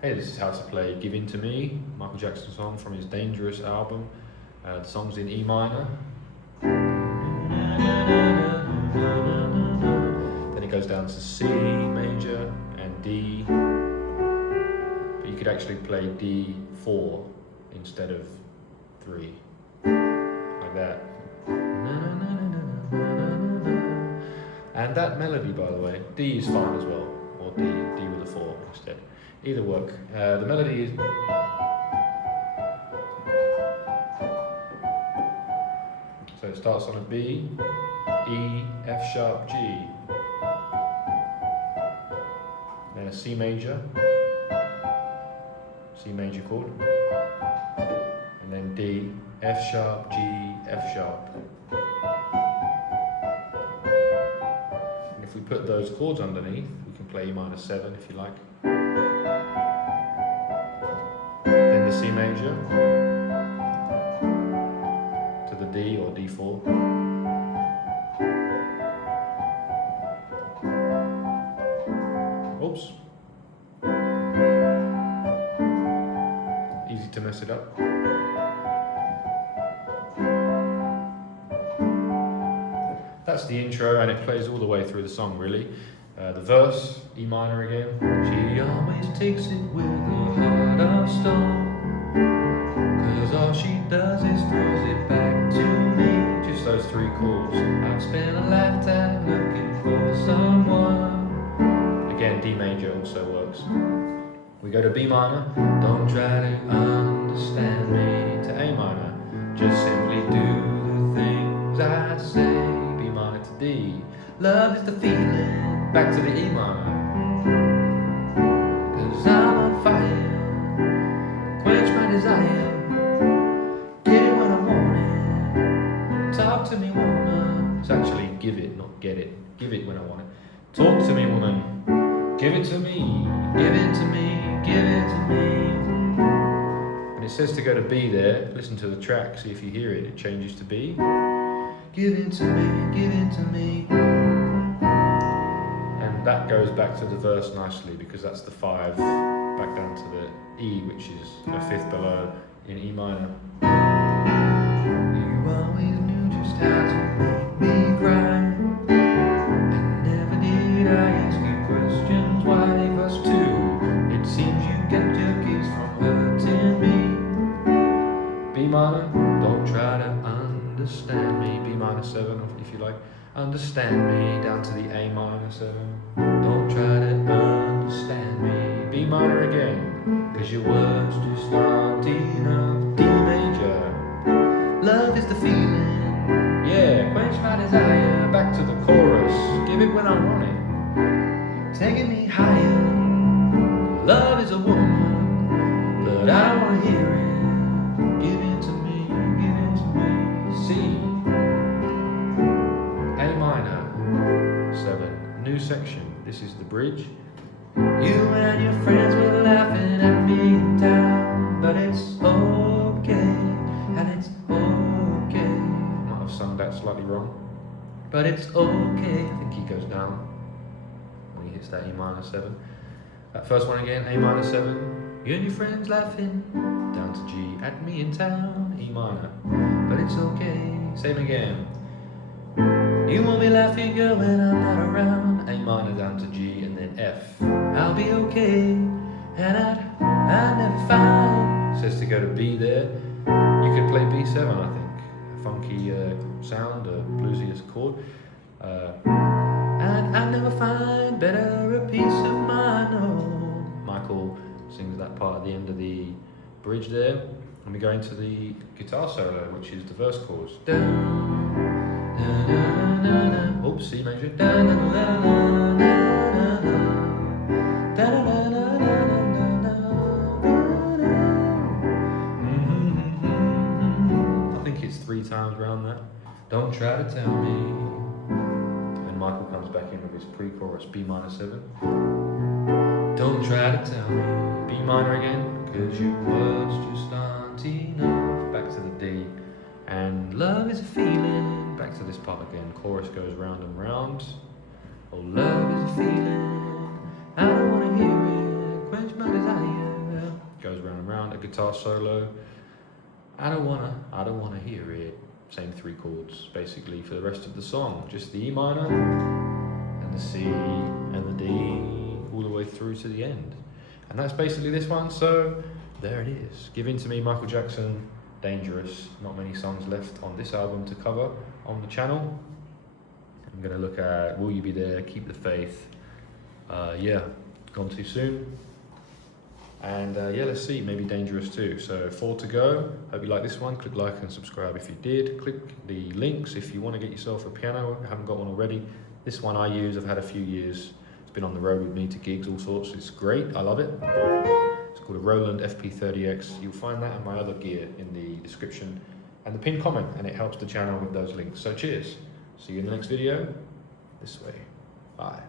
Hey, this is how to play Give In To Me, Michael Jackson song from his Dangerous album. The song's in E minor. Then it goes down to C major and D. But you could actually play D4 instead of 3. Like that. And that melody, by the way, D is fine as well, or D with a 4 instead. Either work. The melody is... So it starts on a B, E, F sharp, G. Then a C major chord. And then D, F sharp, G, F sharp. And if we put those chords underneath, we can play E minor 7 if you like. Then the C major to the D or D4. Oops. Easy to mess it up. That's the intro, and it plays all the way through the song, really. The verse, E minor again. She always takes it with a heart of stone, 'cause all she does is throws it back to me. Just those 3 chords. I've spent a lifetime looking for someone. Again, D major also works. We go to B minor. Don't try to understand me. To A minor. Just simply do the things I say. B minor to D. Love is the feeling. Back to the E minor. 'Cause I'm on fire. Quench my desire. Get it when I want it. Talk to me, woman. It's actually give it, not get it. Give it when I want it. Talk to me, woman. Give it to me. Give it to me. Give it to me. And it says to go to B there. Listen to the track. See if you hear it. It changes to B. Give it to me. Give it to me. That goes back to the verse nicely, because that's the 5 back down to the E, which is a 5th below in E minor. You always knew just how to make me cry, and never did I ask you questions. Why leave us two? It seems you kept your keys from hurting me. B minor, don't try to understand me. B minor 7 if you like. Understand me, down to the A minor 7. Don't try to understand me. B minor again, 'cause your words just aren't enough. D major, love is the feeling. Yeah, quench my desire. Back to the chorus, give it when I want it. Taking me higher. Love is a woman, but I wanna hear it. Give it to me, give it to me. C. New section. This is the bridge. You and your friends were laughing at me in town, but it's okay, and it's okay. Might have sung that slightly wrong, but it's okay. I think he goes down when he hits that E minor 7. That first one again, A minor 7. You and your friends laughing, down to G, at me in town, E minor, but it's okay. Same again. You won't be laughing, girl, when I'm not around. A minor down to G and then F. I'll be okay, and I'd never find. It says to go to B there. You could play B7, I think. A funky sound, a bluesy chord. And I'd never find better a peace of mind. Oh. Michael sings that part at the end of the bridge there. And we go into the guitar solo, which is the verse chorus. Oops, C major. I think it's 3 times around that. Don't try to tell me. And Michael comes back in with his pre-chorus, B minor 7. Don't try to tell me. B minor again, 'cause your words just aren't enough. Back to the D. And love is a feeling. Back to this part again. Chorus goes round and round. Oh, love is a feeling. I don't wanna hear it. Quench my desire. guitar solo. I don't wanna hear it. Same 3 chords basically for the rest of the song. Just the E minor and the C and the D all the way through to the end. And that's basically this one, so there it is. Give In To Me, Michael Jackson, Dangerous. Not many songs left on this album to cover on the channel. I'm gonna look at Will You Be There, Keep the Faith. Yeah, Gone Too Soon. And yeah, let's see, maybe Dangerous too. So 4 to go. Hope you like this one. Click like and subscribe if you did. Click the links if you want to get yourself a piano. I haven't got one already. This one I use, I've had a few years. It's been on the road with me to gigs, all sorts. It's great, I love it. It's called a Roland FP-30X. You'll find that and my other gear in the description and the pinned comment, and it helps the channel with those links. So cheers. See you in the next video. This way. Bye.